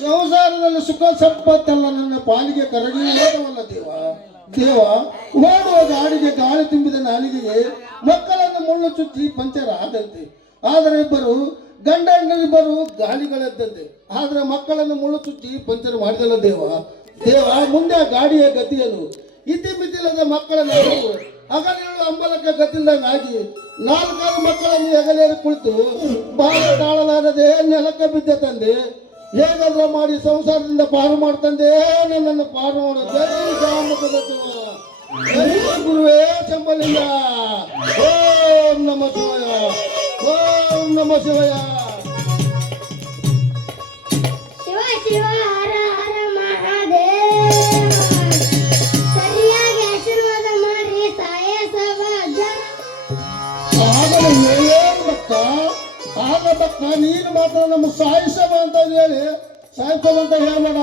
ಸಂಸಾರದಲ್ಲಿ ಸುಖ ಸಂಪತ್ತೆಲ್ಲ ನನ್ನ ಪಾಲಿಗೆ ಕರಗಿ ಓದವಲ್ಲ ದೇವ. ದೇವ ಓಡುವ ಗಾಡಿಗೆ ಗಾಳಿ ತುಂಬಿದ ನಾಲಿಗೆಗೆ ಮಕ್ಕಳನ್ನು ಮುಳ್ಳು ಚುಚ್ಚಿ ಪಂಚರ ಆದಂತೆ. ಆದರೆ ಇಬ್ಬರು ಗಂಡ ಹೆಂಡರಿಬ್ಬರು ಗಾಳಿಗಳೆದ್ದಂತೆ. ಆದರೆ ಮಕ್ಕಳನ್ನು ಮುಳ್ಳು ಚುಚ್ಚಿ ಪಂಚರ್ ಮಾಡಿದಲ್ಲ ದೇವ. ದೇವ ಮುಂದೆ ಆ ಗಾಡಿಯ ಗತಿಯನ್ನು ಇತಿಮಿತಿಲ್ಲದ ಮಕ್ಕಳನ್ನು ಹಗಲಿರುಳು ಅಂಬಲಕ್ಕೆ ಗತಿಲ್ದಂಗೆ ಆಗಿ ನಾಲ್ಕಾರು ಮಕ್ಕಳನ್ನು ಹೆಗಲೇರಿ ಕುಳಿತು ಬಾಳ ತಾಳಲಾರದೆ ನೆಲಕ್ಕೆ ಬಿದ್ದ ತಂದೆ. ಹೇಗಾದ್ರೂ ಮಾಡಿ ಸಂಸಾರದಿಂದ ಪಾರು ಮಾಡ್ತಂದೆ, ನನ್ನನ್ನು ಪಾರು ಮಾಡು. ಜೈ ಜಾಮಕದ ಜೈ ಗುರುವೇ ಚಂಬಲಿಂಗ. ಓಂ ನಮ ಶಿವಯ, ಓಂ ನಮ ಶಿವಯ. ಶಿವ ಶಿವ ಹರ ಹರ ಮಹಾದೇವ. ಸರಿಯಾಗಿ ಆಶೀರ್ವಾದ ಮಾಡಿ ಸಾಯ ಸವಾಜ. ಆಗ ಭಕ್ತ ನೀನು ಮಾತ್ರ ನಮ್ಮ ಸಾಯಿಸವ ಅಂತ ಹೇಳಿ ಸಾಯಿಸವ ಅಂತ ಹೇಳಬೇಡ.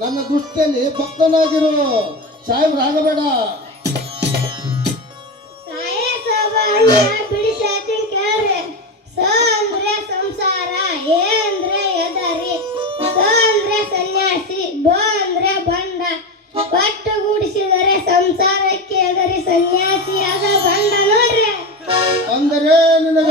ನನ್ನ ದೃಷ್ಟಿಯಲ್ಲಿ ಭಕ್ತನಾಗಿರು, ಸಾಯಿಬ್ರಾಗಬೇಡ. ಸಾಯ ಸವ ಬಿಡಿಸಾತಿ ಕೇಳ್ರಿ. ಸ ಅಂದ್ರೆ ಸಂಸಾರ, ಎ ಅಂದ್ರೆ ಎದರಿ, ಸ ಅಂದ್ರೆ ಸನ್ಯಾಸಿ, ಬ ಅಂದ್ರೆ ಬಂಡ. ಒಟ್ಟುಗೂಡಿಸಿದರೆ ಸಂಸಾರಕ್ಕೆ ಎದರಿ ಸನ್ಯಾಸಿ ಆದ ಬಂಡ ನೋಡ್ರಿ. ಅಂದರೆ ನಿನಗ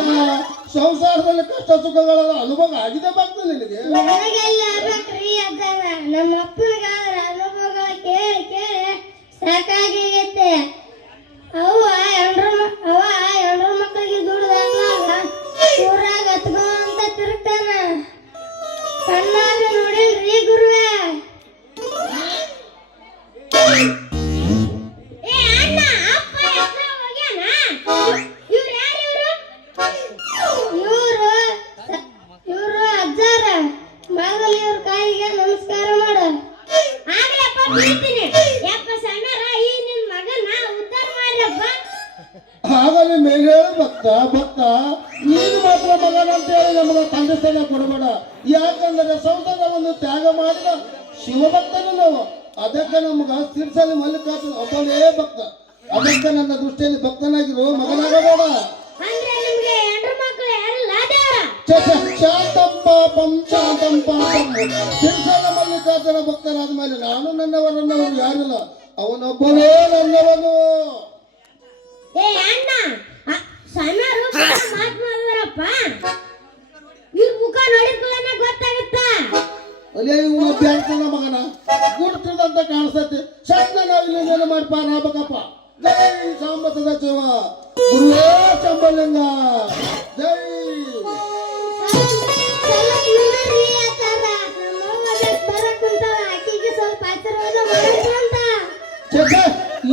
ಸಂಸಾರದಲ್ಲಿ ಕಷ್ಟ ಸುಖಗಳ ಅನುಭವ ಆಗಿದೆ ಭಕ್ತ ನಿನಗೆ? ನನಗೆಲ್ಲ ಆಗ್ಬೇಕ್ರಿ ಅಜ್ಜಾರ. ನಮ್ಮ ಅಪ್ಪನಿಗಾದ್ರ ಅನುಭವಗಳ ಕೇಳಿ ಕೇಳಿ ಸಾಕಾಗೈತೆ. ಅವ್ವ ಎಂಡ್ರ ಮಕ್ಕಳಿಗೆ ದುಡ್ದಾಗ್ಲಾಗ ಊರಾಗ ಹತ್ಕೊಂತ ತಿರುಗ್ತಾನ. ಕಣ್ಣಾಗ ನೋಡಿಲ್ರಿ ಗುರುವೇ. ಹಾಗಲ್ಲಿ ಮೇಲೆ ಹೇಳು ಭಕ್ತ. ಭಕ್ತ ನೀನು ಮಾತ್ರ ಮಗನ ಅಂತ ಹೇಳಿ ನಮಗೆ ತಂದೆ ಸ್ಥಾನ ಕೊಡಬೇಡ. ಯಾಕಂದ್ರೆ ಸಂಸಾರ ಒಂದು ತ್ಯಾಗ ಮಾಡಿದ ಶಿವಭಕ್ತನು ನಾವು. ಅದಕ್ಕೆ ನಮ್ಗ ಸಿರ್ಸಲ್ಲಿ ಮಲ್ಲಿಕಾರ್ಜುನ ಒಬ್ಬನೇ ಭಕ್ತ. ಅದಕ್ಕೆ ನನ್ನ ದೃಷ್ಟಿಯಲ್ಲಿ ಭಕ್ತನಾಗಿರು, ಮಗನಾಗಬೇಡ. ಶಾಂತಂ ಪಾಪಂ ಶಾಂತಂ ಪಾಪಂ. ಸಿರ್ಸಲ ಮಲ್ಲಿಕಾರ್ಜುನ ಭಕ್ತನಾದ ಮೇಲೆ ನಾನು ನನ್ನವರನ್ನವರು ಯಾರಿಲ್ಲ, ಅವನೊಬ್ಬನೇ ನನ್ನವನು. ಏ ಅಣ್ಣ ಸಮರು ಮಾತ್ಮಾಡ್ರಪ್ಪ. ಈ ಮುಖ ನೋಡಿದ್ಕೊಳ್ಳೋಣ ಗೊತ್ತಾಗುತ್ತ. ಅಲ್ಲೇ ಇವನು ಬ್ಯಾಂಕ್ನ ಮಗನ ಗುಡ್ತಿದಂತ ಕಾಣಿಸ್ತೈತಿ. ಸಣ್ಣ ನಾವು ಇಲ್ಲಿ ಮಾಡ್ಪ ನಾಗಬೇಕಪ್ಪ. ಜೈ ಸಾಂಬ ಸದಾಶಿವ, ಗುರುವೇ ಚಂಬಲಿಂಗ. ಜೈ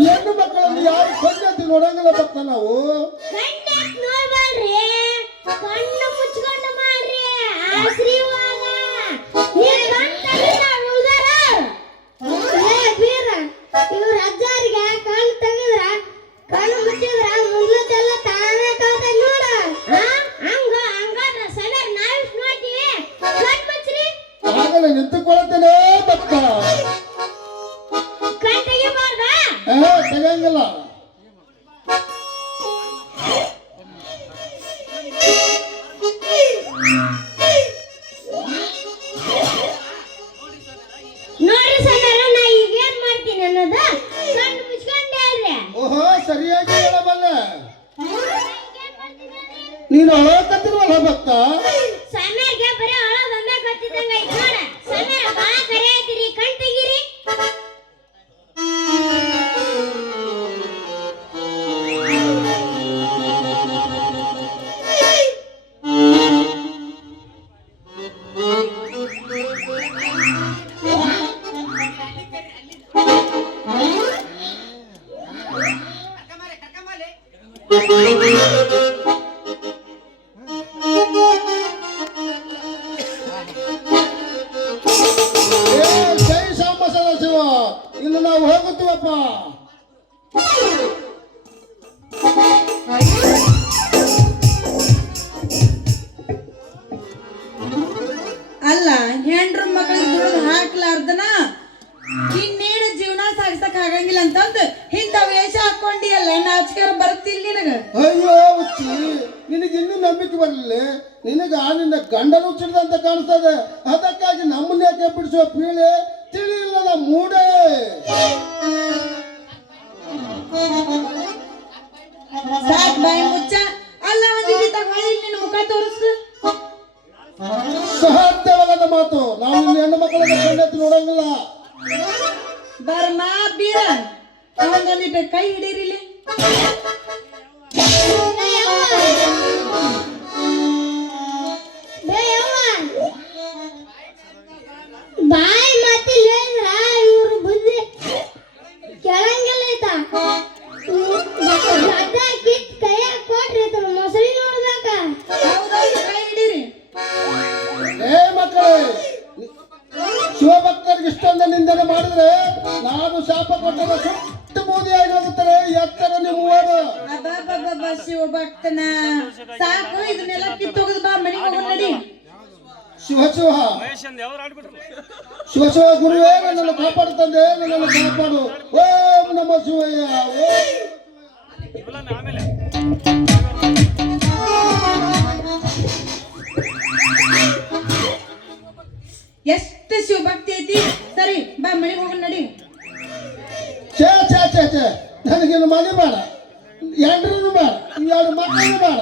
ಹೆಣ್ಣು ಮಕ್ಕಳಲ್ಲಿ ಯಾರು ಕಣ್ಣೆತ್ತಿ ನೋಡಂಗಿಲ್ಲ ಭಕ್ತ ನಾವು. ಕಣ್ಣು ಮುಚ್ಕೊಂಡು ಮಾಡ್ರಿ ಆಶೀರ್ವಾದ. ಇವ್ರ ಅಜ್ಜಾರಿಗೆ ಕಣ್ಣು ತೆಗೆದ್ರ ಕಣ್ಣು ಮುಚ್ಚಿದ್ರ ಮುಂದ್ಲದೆಲ್ಲ ತಾನೇ ಕಾದ ನೋಡ. ಹಂಗಾದ್ರ ಸಮರ್ ನಾವ್ ನೋಡ್ತೀವಿ. ಕಣ್ಣು ಮುಚ್ಚ್ರಿ. ಆಗಲೇ ನಿಂತುಕೊಳ್ಳುತ್ತೇನೆ ಭಕ್ತ. ಕಣ್ಣು ತೆಗಿಬಾರ್ದ? ತೆಗಂಗಿಲ್ಲ. ನೋಡ್ರಿ ಸಮರ, ನಾ ಈಗ ಏನ್ ಮಾಡ್ತೀನಿ ಅನ್ನೋದ ಕಣ್ಣು ಮುಚ್ಕೊಂಡೆ ಅಲ್ರಿ. ಓಹೋ, ಸರಿಯಾಗಿ ಹೇಳಬಲ್ಲೆ. ನೀನು ಅಳಕತ್ತಿರುವಲ್ಲ ಭಕ್ತ. ಸಮರ್ಗೆ ಬರೀ ಅಳೋದೊಂದೇ ಗೊತ್ತಿದ್ದಂಗ ಐತಿ ನೋಡ. ಸಮರ ಬಾಳ ಕರೆ ಐತಿರಿ, ಕಣ್ ತೆಗೀರಿ. ಜೈ ಶಾಮ ಸದಾಶಿವ, ಇನ್ನು ನಾವು ಹೋಗುತ್ತೀವಪ್ಪ. ಅಲ್ಲ ಹೆಂಡ್ರ ಮಕ್ಕಳಿಗೆ ದುಡ್ದು ಹಾಕ್ಲಾರ್ದನ ಇನ್ನೇನು ಜೀವನ ಸಾಗಿಸಕ್ ಆಗಂಗಿಲ್ಲ ಅಂತಂದು ಇಂಥ ವೇಷ ಹಾಕೊಂಡಿ ಅಲ್ಲ ನಾಚಿಕೆರ ಬರ್ತಿಲ್ಲ ನಿನಗ. ಅಯ್ಯೋ ಹುಚ್ಚಿ, ನಿನಗೆ ಇನ್ನೂ ನಂಬಿಕೆ ಬರಲಿಲ್ಲ. ನಿನಗ ನಿನ್ನ ಗಂಡನ ಹುಚ್ಚಿಡ್ದಂತ ಕಾಣಿಸ್ತದೆ. ಅದಕ್ಕಾಗಿ ನಮ್ಮನ್ನ ಯಾಕೆ ಬಿಡಿಸುವ ಪೀಳೆ ತಿಳಿಯಿಲ್ಲದ ಮೂಡೆ. ಸಾಕ್ ಬಾಯಿ ಮುಚ್ಚ. ಅಲ್ಲ ಒಂದಿದ್ದ ಹೊಳಿ ನಿನ್ನ ಮುಖ ತೋರಿಸು. ಸಾಧ್ಯವಾಗದ ಮಾತು. ನಾವು ನಿನ್ನ ಹೆಣ್ಣು ಮಕ್ಕಳಿಗೆ ಕಣ್ಣೆತ್ತಿ ನೋಡಂಗಿಲ್ಲ. ಬರ್ಮಾ ಬೀರ ಅವನೊಂದಿಟ್ಟು ಕೈ ಹಿಡೀರಿಲಿ. ಬಾಯಿ ಮಾತಿಲ್ಲ ಇವ್ರು ಬುದ್ಧಿ ಕೆಳಂಗಿಲ್ಲ ಐತಾ. ಕೈಯಾಗ ಕೊಟ್ರಿ ಮೊಸಳಿ ನೋಡ್ಬೇಕ. ಹೌದೌದು ಕೈ ಹಿಡೀರಿ. ಏ ಮಕ್ಕಳೇ, ಶಿವಭಕ್ತರಿಗೆ ಇಷ್ಟೊಂದು ನಿಂದನೆ ಮಾಡಿದ್ರೆ ನಾನು ಶಾಪ ಕೊಟ್ಟರೆ ಸುಟ್ಟು ಬೂದಿಯಾಗಿ ಹೋಗುತ್ತಾರೆ. ಎತ್ತರ ನೀವು ಅಬ್ಬಬ್ಬಬ್ಬ ಶಿವ ಭಕ್ತನ ಸಾಕು. ಇದನ್ನೆಲ್ಲ ಕಿತ್ತೋಗದ್ ಬಾ ಮನೆಗೆ ಹೋಗೋಣ ನಡಿ. ಶಿವ ಶಿವ ಶಿವ ಶಿವ ಗುರುವೇ, ನನ್ನನ್ನು ಕಾಪಾಡು ತಂದೆ, ನನ್ನನ್ನು ಕಾಪಾಡು. ಓಂ ನಮಃ ಶಿವಯ್ಯ. ಎಷ್ಟು ಶಿವಭಕ್ತಿ ಐತಿ. ಸರಿ ಬಾ ಮನೆಗೆ ಹೋಗೋಣ ನಡಿ. ಛೇ ಛೇ ಛೇ ಛೇ, ನನಗಿನ್ನು ಮನೆ ಬೇಡ, ಎಂಡ್ರೂ ಬೇಡ, ಎರಡು ಮಕ್ಕಳು ಬೇಡ.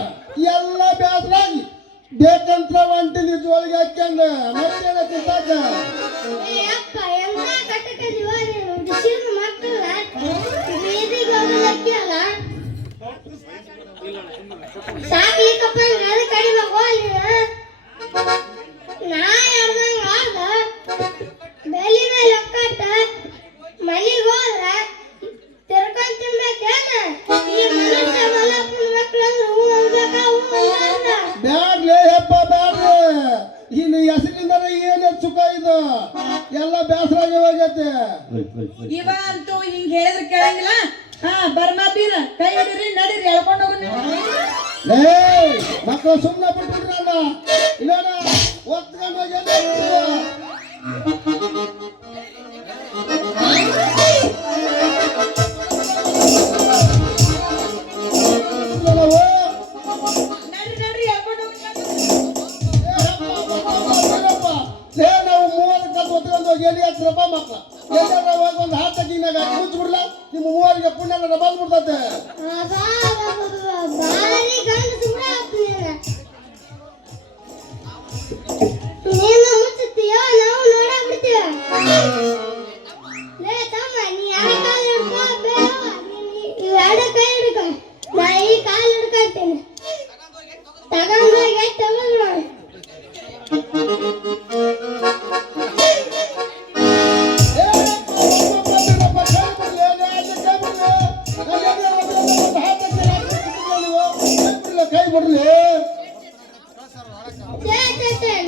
ಎಲ್ಲ ಬೇಸರಾಗಿ ಬೇಕಂತ ಒಂಟಿ ನಿಜವಾಗಿ ಹಾಕ್ಯಂಗ ಮತ್ತೇನ ತಿಂತಾಕ. ಅಪ್ಪ ಎಂತ ಕಟಕ ದಿವಾಲಿ ಬಿಸಿನ ಮಕ್ಕಳ ಬೀದಿಗೆ ಹೋಗಲಕ್ಕೆ ಅಲ್ಲ ಸಾಕ್ಲಿಕ್ಕಪ್ಪ ನಾನು ಕಡಿಮೆ ಹೋಗ್ಲಿ. ನಾ ಯಾರ್ದಂಗ ಆದ ಬೆಲಿ ಮೇಲೆ ಒಕ್ಕಟ್ಟ ಮನೆಗೆ ಹೋದ್ರ ತಿರ್ಕೊಂಡ್ ತಿನ್ಬೇಕೇನ? ಈ ಮನುಷ್ಯ ಮಲ್ಲಪ್ಪನ ಮಕ್ಕಳಂದ್ರೆ ಹೂ ಅನ್ಬೇಕ, ಹೂ ಅನ್ಬಾರ್ದ? ಬ್ಯಾಡ್ಲೇ ಯಪ್ಪ ಬ್ಯಾಡ್ರಿ. ಇನ್ನು ಹೆಸರಿಂದಾರ ಏನೇ ಸುಖ ಇದು, ಎಲ್ಲ ಬೇಸರಾಗಿ ಹೋಗೈತೆ. ಇವ ಅಂತೂ ಹಿಂಗ್ ಹೇಳಿದ್ರೆ ಕೇಳಂಗಿಲ್ಲ. ಹಾ ಬರ್ಮಾ ಬೀರ ಕೈ ಹಿಡೀರಿ, ನಡೀರಿ, ಎಳ್ಕೊಂಡು ಹೋಗೋಣ. ಏ ಮಕ್ಕಳು ಸುಮ್ಮನೆ ಬಿಟ್ಬಿಡ್ರಲ್ಲ. ಇಲ್ಲೋಣ ಒತ್ಕೊಂಡು ಹೋಗಿ ಎಲ್ಲಿ ಹೋಗ್ತೀವ? ನಡ್ರಿ ನಡ್ರಿ, ಎಳ್ಕೊಂಡು ಏ ನಾವು ಮೂವತ್ತು ಕಲ್ತು ಹೊತ್ಕೊಂಡು ಹೋಗಿ ಎಲ್ಲಿ ಹತ್ರಪ್ಪ ಮಕ್ಕಳ ಎಲ್ಲಾರ ಹೋಗಿ ಒಂದು ಹಾಲು ತಗ್ಗಿನಾಗ ಮುಚ್ಚಿಬಿಡ್ಲ. ನಿಮ್ಮ ಮೂವರಿಗೆ ಪುಣ್ಯ ಬಂದ್ಬಿಡ್ತೈತೆ. ಬಾರಿ ಗಂಡಸು ಬಿಡ ನೀನು ಮುಚ್ಚುತ್ತೀಯೋ ನಾವು ನೋಡ ಬಿಡ್ತೀವ. ಲೇ ತಮ್ಮ, ನೀ ಎರಡು ಕಾಲು ಹಿಡ್ಕೊ ಬೇಡ, ಎರಡು ಕೈ ಹಿಡ್ಕೊ, ನಾ ಈ ಕಾಲು ಹಿಡ್ಕೊಳ್ತೀನಿ. ತಗೊಂಡೋಗಿ ತಗೊಂಡ್ ನೋಡಿ. ಕೈ ಬಿಡ್ಲಿ.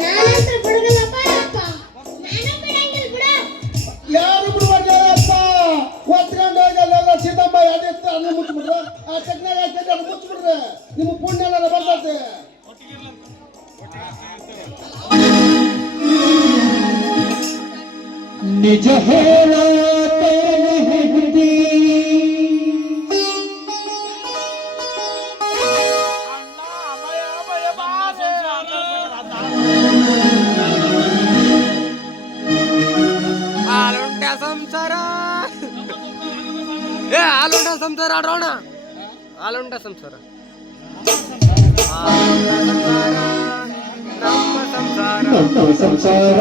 ನಾನಂತ್ರ ಬಿಡಗಲ್ಲಪ್ಪ ಅಪ್ಪ, ನಾನು ಬಿಡಂಗಿಲ್ಲ ಬಿಡ. ಯಾರು ಬಿಡುವಾಗ ಒತ್ಕೊಂಡು ಹೋಗಿ ಅಲ್ಲೆಲ್ಲ ಸೀತಮ್ಮ ಅದಿತ್ತು ಅದನ್ನ ಮುಚ್ಚಿಬಿಡ್ರೆ, ಆ ಚಟ್ನಾಗ ಹಾಕಿದ್ರೆ ಅದು ಮುಚ್ಚಿಬಿಡ್ರೆ ನಿಮ್ಮ ಪುಣ್ಯ ಎಲ್ಲ ಬರ್ತೈತೆ. ನಿಜ ಹೇಳ ಸಂಸಾರ ಏ ಹಾಲುಂಟ ಸಂಸಾರ ಆಡೋಣ. ಹಾಲುಂಟ ಸಂಸಾರ ನಮ್ಮ ಸಂಸಾರ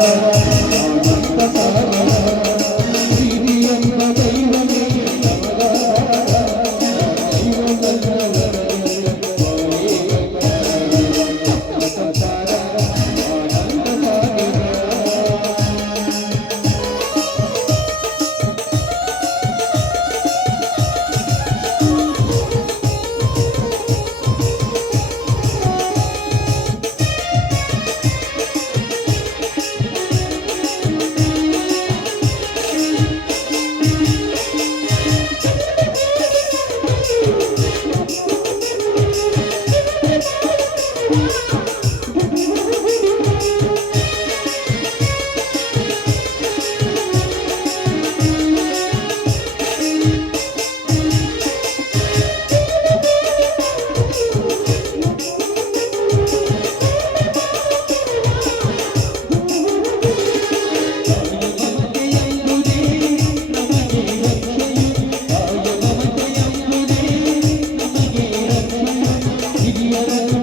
ಮರಕ